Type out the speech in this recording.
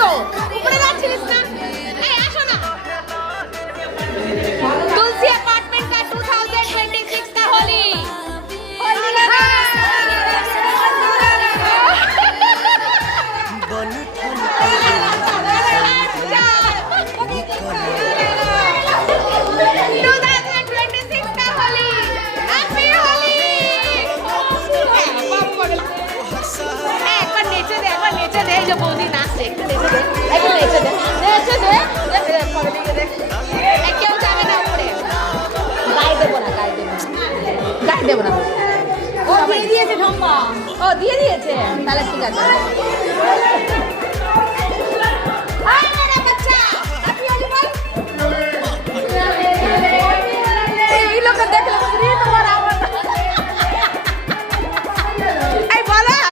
তো উপরে যাচ্ছিলিস না এই আসো না তুলসী अपार्टमेंट का 2026 का होली जो बोली नाच देख एक नेचे दे एक क्यों जावे ना ऊपर গাই দেব না ও দিয়ে দিয়েছে ঢম্বা ও দিয়ে দিয়েছে তাহলে ঠিক আছে